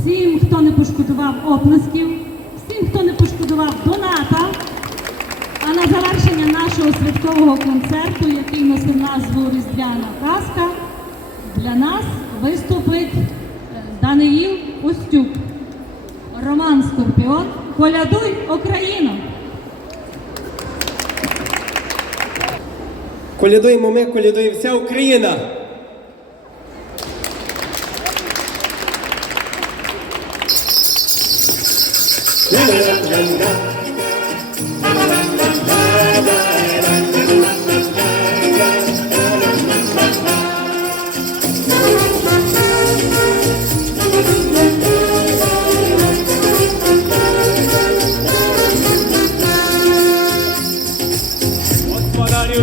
всім, хто не пошкодував оплесків, всім, хто не пошкодував доната. А на завершення нашого святкового концерту, який носив назву Різдвяна казка, для нас виступить е, Даниїл Остюк. Роман Скорпіон. Колядуй Україну! Колядуємо ми, колядує вся Україна.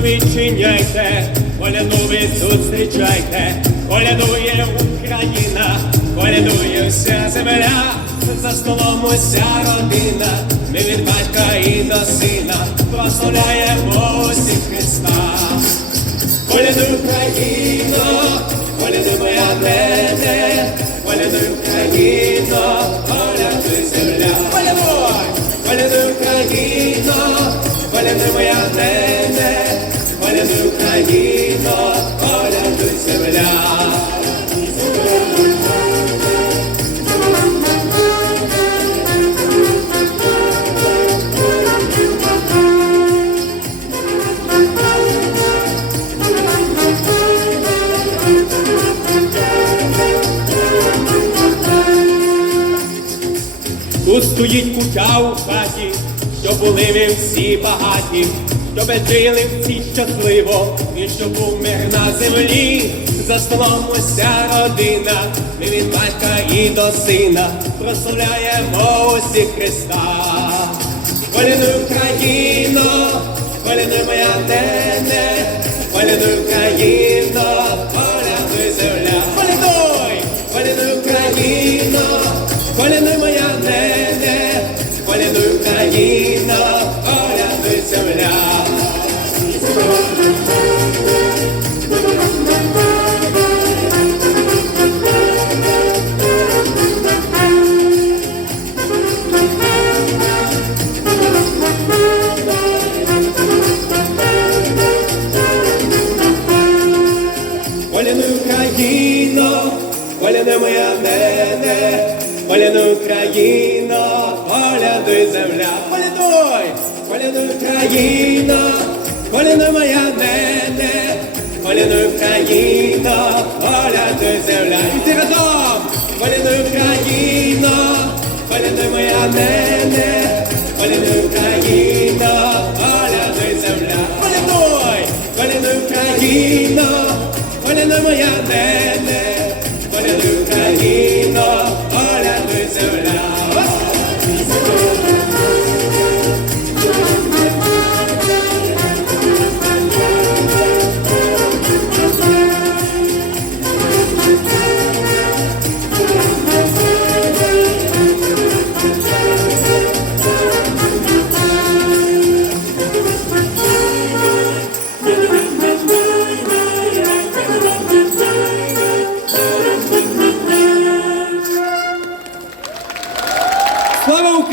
Відчиняйте, коляду ви зустрічайте, колядує Україна, колядує вся земля, за столом уся родина, ми від батька і до сина прославляємо усіх Христа. Колядуй Україно, колядуй моя нене, колядуй Україно, колядуй земля. Колядуй, колядуй Україно, колядуй моя нене, колядуй Україно, стоїть кутя у хаті, щоб були ми всі багаті, щоб жили всі щасливо, і щоб був на землі, за столом уся родина, ми від батька і до сина прославляємо усіх Христа. Колядуй Україно, колядуй моя нене, колядуй Україно, Колядуй моя нене, колядуй Україно, колядуй земля. Колядуй, колядуй Україно, колядуй моя нене, колядуй Україно, колядуй земля. І всі разом, колядуй Україно, колядуй моя нене, колядуй Україно, колядуй земля. Колядуй, колядуй Україно, колядуй моя нене, Előkerül, te hína,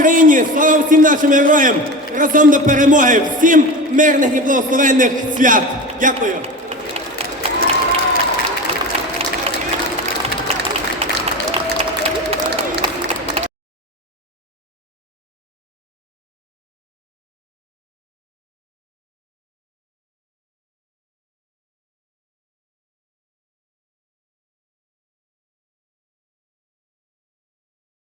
Україні! Слава всім нашим героям! Разом до перемоги! Всім мирних і благословенних свят! Дякую!